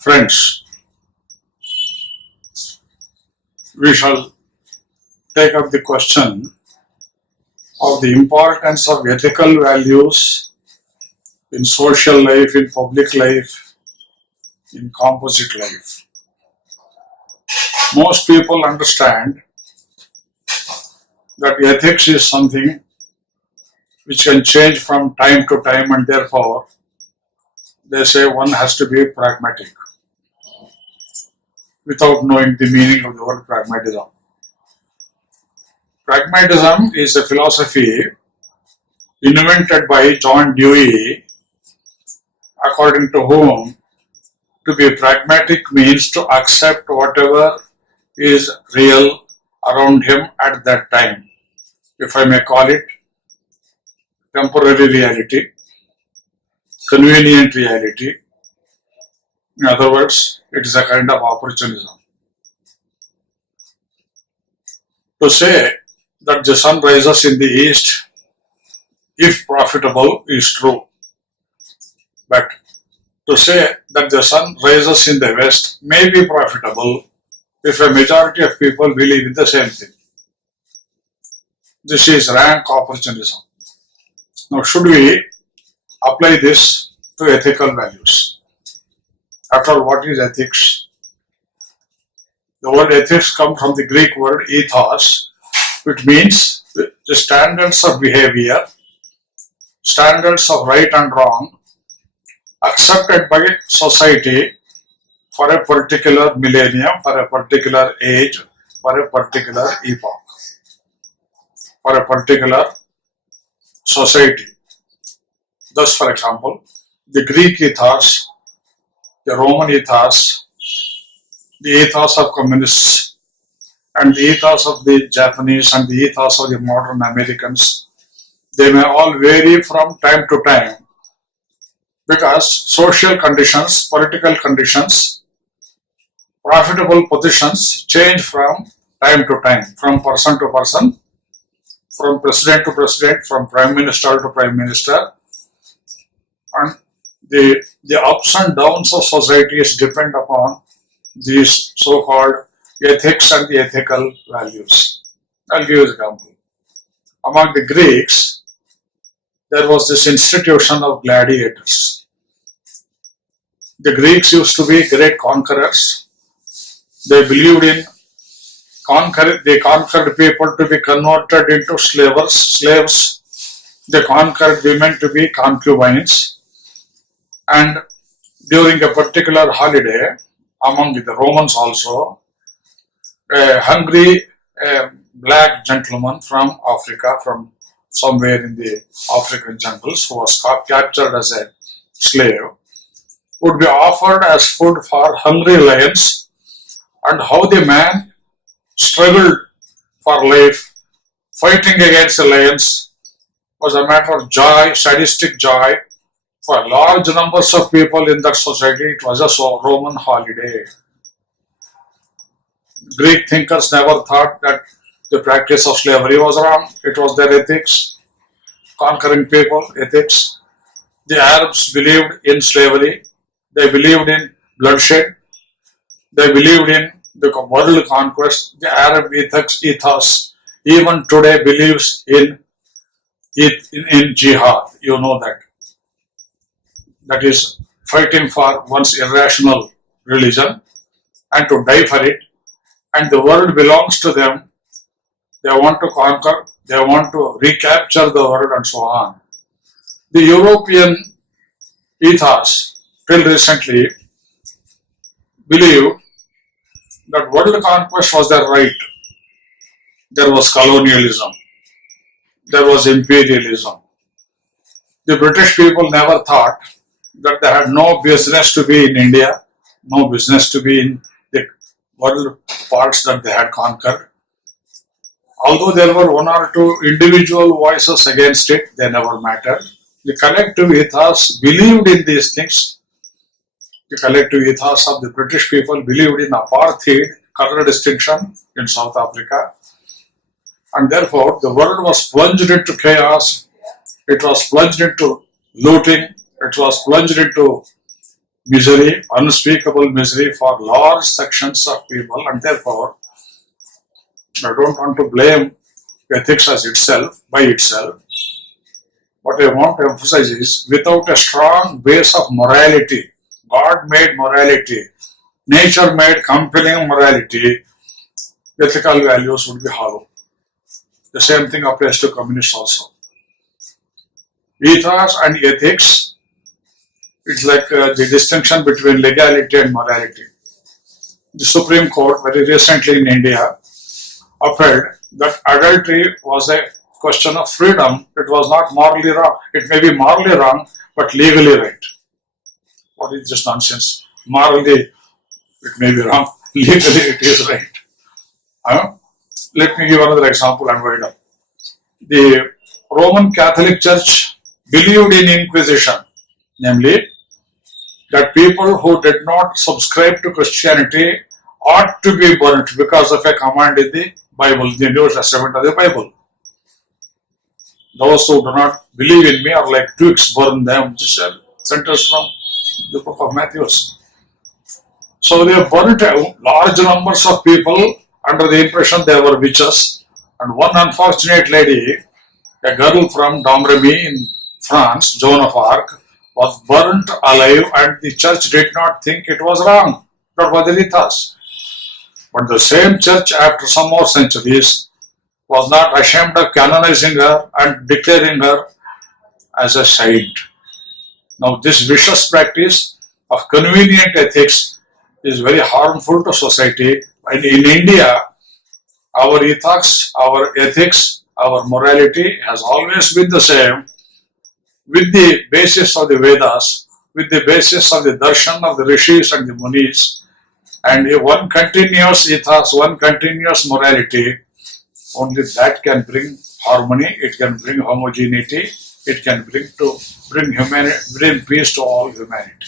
Friends, we shall take up the question of the importance of ethical values in social life, in public life, in composite life. Most people understand that ethics is something which can change from time to time, and therefore they say one has to be pragmatic without knowing the meaning of the word pragmatism. Pragmatism is a philosophy invented by John Dewey, according to whom to be pragmatic means to accept whatever is real around him at that time. If I may call it temporary reality, convenient reality. In other words, it is a kind of opportunism. To say that the sun rises in the east, if profitable, is true. But to say that the sun rises in the west may be profitable if a majority of people believe in the same thing. This is rank opportunism. Now, should we apply this to ethical values? After all, what is ethics? The word ethics comes from the Greek word ethos, which means the standards of behavior, standards of right and wrong, accepted by society for a particular millennium, for a particular age, for a particular epoch, for a particular society. Thus, for example, the Greek ethos, the Roman ethos, the ethos of communists, and the ethos of the Japanese and the ethos of the modern Americans, they may all vary from time to time because social conditions, political conditions, profitable positions change from time to time, from person to person, from president to president, from prime minister to prime minister, and the ups and downs of societies depend upon these so-called ethics and the ethical values. I'll give you an example. Among the Greeks, there was this institution of gladiators. The Greeks used to be great conquerors. They believed in they conquered people to be converted into slaves. They conquered women to be concubines. And during a particular holiday, among the Romans also, a hungry black gentleman from Africa, from somewhere in the African jungles, who was captured as a slave, would be offered as food for hungry lions, and how the man struggled for life, fighting against the lions, was a matter of joy, sadistic joy. For large numbers of people in that society, it was a Roman holiday. Greek thinkers never thought that the practice of slavery was wrong. It was their ethics, conquering people, ethics. The Arabs believed in slavery. They believed in bloodshed. They believed in the world conquest. The Arab ethos even today believes in jihad. You know that. That is fighting for one's irrational religion and to die for it. And the world belongs to them. They want to conquer, they want to recapture the world and so on. The European ethos, till recently, believed that world conquest was their right. There was colonialism. There was imperialism. The British people never thought that they had no business to be in India, no business to be in the world parts that they had conquered. Although there were one or two individual voices against it, they never mattered. The collective ethos believed in these things. The collective ethos of the British people believed in apartheid, color distinction in South Africa. And therefore, the world was plunged into chaos. It was plunged into looting. It was plunged into misery, unspeakable misery for large sections of people, and therefore I don't want to blame ethics as itself, by itself. What I want to emphasize is without a strong base of morality, God made morality, nature made compelling morality, ethical values would be hollow. The same thing applies to communists also. Ethos and ethics, it's like the distinction between legality and morality. The Supreme Court very recently in India upheld that adultery was a question of freedom. It was not morally wrong. It may be morally wrong, but legally right. What is this nonsense? Morally, it may be wrong. Legally, it is right. Let me give another example and wind up. The Roman Catholic Church believed in Inquisition, namely that people who did not subscribe to Christianity ought to be burnt because of a command in the Bible, the New Testament of the Bible. Those who do not believe in me are like twigs, burn them. This is sentence from the book of Matthew. So they burnt large numbers of people under the impression they were witches. And one unfortunate lady, a girl from Domremy in France, Joan of Arc, was burnt alive, and the church did not think it was wrong. That was the ethos. But the same church, after some more centuries, was not ashamed of canonizing her and declaring her as a saint. Now, this vicious practice of convenient ethics is very harmful to society. And in India, our ethos, our ethics, our morality has always been the same, with the basis of the Vedas, with the basis of the darshan of the rishis and the munis, and one continuous ethos, one continuous morality. Only that can bring harmony, it can bring homogeneity, it can bring peace to all humanity.